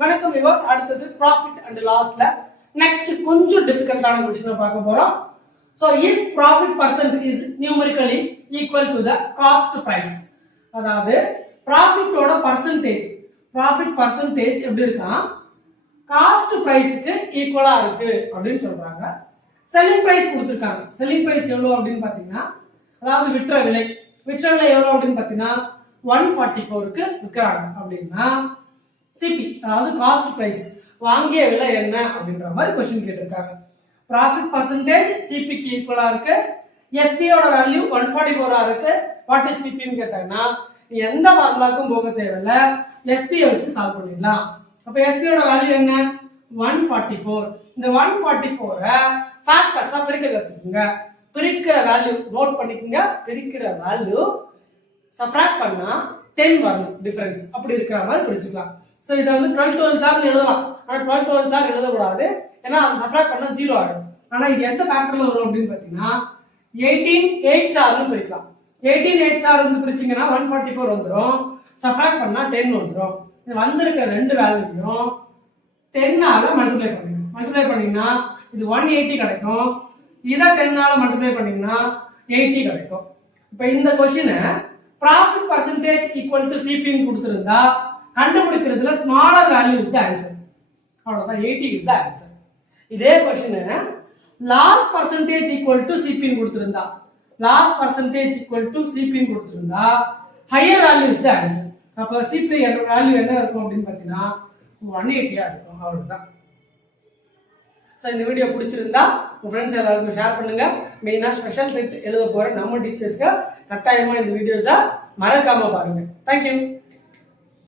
வணக்கம் விவாஸ். அடுத்தது profit and லாஸ்ல next கொஞ்சம் டிஃபிகல்ட்டான क्वेश्चन பார்க்க போறோம். So if profit percent is numerically equal to the cost price, அதாவது profit ஓட percentage எப்படி இருக்கா, காஸ்ட் பிரைஸ்க்கு ஈக்குவலா இருக்கு அப்படின்னு சொல்றாங்க. செல்லிங் பிரைஸ் கொடுத்திருக்காங்க. செல்லிங் பிரைஸ் எவ்வளவு அப்படின்னு பாத்தீங்கன்னா, அதாவது விற்ற விலை எவ்வளவு அப்படின்னு பாத்தீங்கன்னா 144க்கு விற்கிறாங்க அப்படின்னா சிபி அதாவது காஸ்ட் பிரைஸ் வாங்கிய விலை என்ன அப்படின்ற மாதிரி क्वेश्चन கேட்டிருக்காங்க. ப்ராஃபிட் பர்சன்டேஜ் சிபிக்கு ஈக்குவலா இருக்கு, எஸ்பி யோட வேல்யூ 144 இருக்கு. வாட் இஸ் சிபி ன்னு கேட்டாங்கன்னா எந்த ஃபார்முலாக்கும் போக தேவையில்ல, எஸ்பி வச்சு சால்வ் பண்ணிடலாம். அப்ப எஸ்பி யோட வேல்யூ என்ன 144. இந்த 144 ஃபேக்டர்ஸா பிரிக்க கத்துக்குங்க. பிரிக்கிற வேல்யூ நோட் பண்ணிக்கங்க. பிரிக்கிற வேல்யூ சப்ட்ராக்ட் பண்ணா 10 வரணும் டிஃபரன்ஸ். அப்படி இருக்கிற மாதிரி பிரிச்சுக்கலாம். சோ இத வந்து 12 சார் எழுதலாம். ஆனா 12 சார் எழுத கூடாது, ஏன்னா அது சப்ட்ராக்ட் பண்ணா 0 ஆயிடும். ஆனா இது எந்த ஃபேக்டர்ல வரும் அப்படின்னு பாத்தீங்கன்னா 18 சார்னு பிரிக்கலாம். 18 சார் வந்து பிரிச்சீங்கன்னா 144 வந்துரும். சப்ட்ராக்ட் பண்ணா 10 வந்துரும். இது வந்திருக்க ரெண்டு வேல்யூவையும் 10 ஆல மல்டிப்ளை பண்ணுங்க. மல்டிப்ளை பண்ணீங்கன்னா இது 180 கிடைக்கும். இத 10 ஆல மல்டிப்ளை பண்ணீங்கன்னா 80 கிடைக்கும். இப்போ இந்த question profit percentage equal to CP ன்னு கொடுத்திருந்தா கண்டுபிடிக்கிறதுல smaller value is the answer. அவ்வளவுதான், 80 இஸ் தி ஆன்சர். இதே question loss percentage equal to CP ன்னு கொடுத்திருந்தா higher value is the answer. அப்ப CP என்ற வேல்யூ என்ன இருக்கும் அப்படின்னு பாத்தீங்கன்னா 180 இருக்கும். அவ்வளவுதான். சோ இந்த வீடியோ பிடிச்சிருந்தா உங்க ஃப்ரெண்ட்ஸ் எல்லாருக்கும் ஷேர் பண்ணுங்க. மெயினா ஸ்பெஷல் ட்ரீட் எழுத போற நம்ம டீச்சர்ஸ்க்கு கட்டாயமா இந்த வீடியோஸை மறக்காம பாருங்க. தேங்க்யூ.